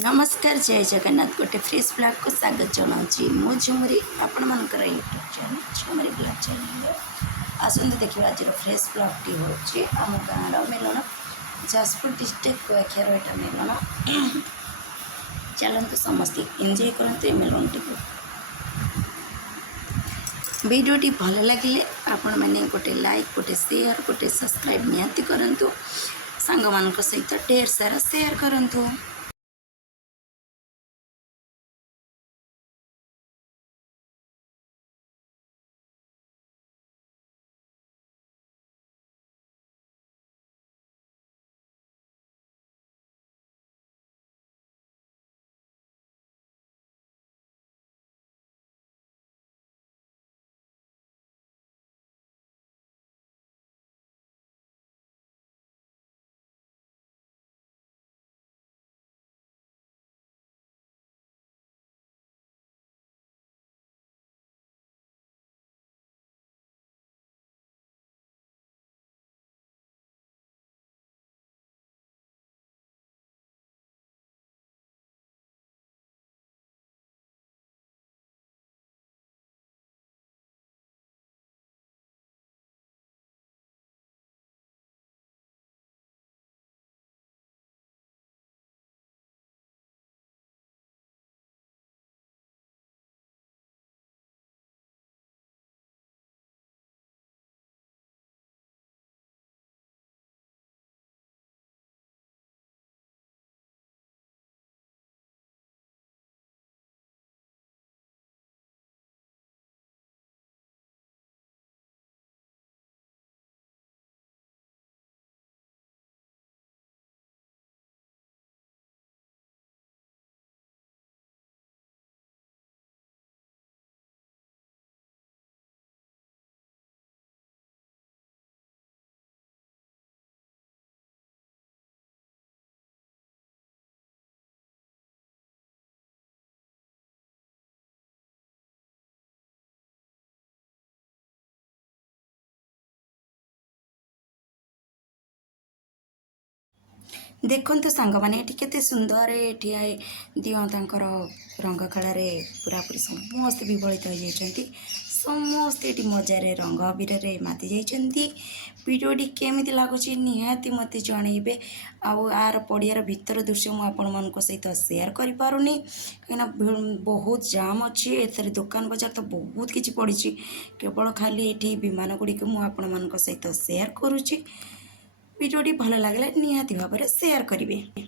नमस्कार जय जगन्नाथ गोटे फ्रेश ब्लॉग को स्वागत जनाऊँगी मो झुमुरी आपण मानकर यूट्यूब चैनल झुमुरी ब्लॉग चैनल आसते देखिए आज फ्रेश ब्लॉग टी हूँ आम गाँव मेलन जाजपुर डिस्ट्रिक्ट कुआखियार यहाँ मेलन चलते समस्ते एंजॉय करते मेलन टी वीडियोटी भल लगे आपण मैंने गोटे लाइक गोटे शेयर गोटे सब्सक्राइब निहाती करूँ सांग मान सहित ढेर सारा शेयर करूँ। देखते सांग मैंने केते सुंदर ये दिओ तांकर रंग खेल पूरापूरी समस्ते विभलित हो जाती समस्ते ये मजार रंग अबीर माति जाती वीडियोटी केमी लगुच निहाती मत जनइबे आर पड़ियार भीतर दृश्य मुझे सहित सेयार करें कहीं बहुत जाम अच्छी एथर दुकान बजार तो बहुत किसी पड़ी केवल खाली ये विमान गुड़िक मुझे सहित सेयार करुच्ची वीडियोटी भल लगे निहाती भाव में सेयार करेंगे।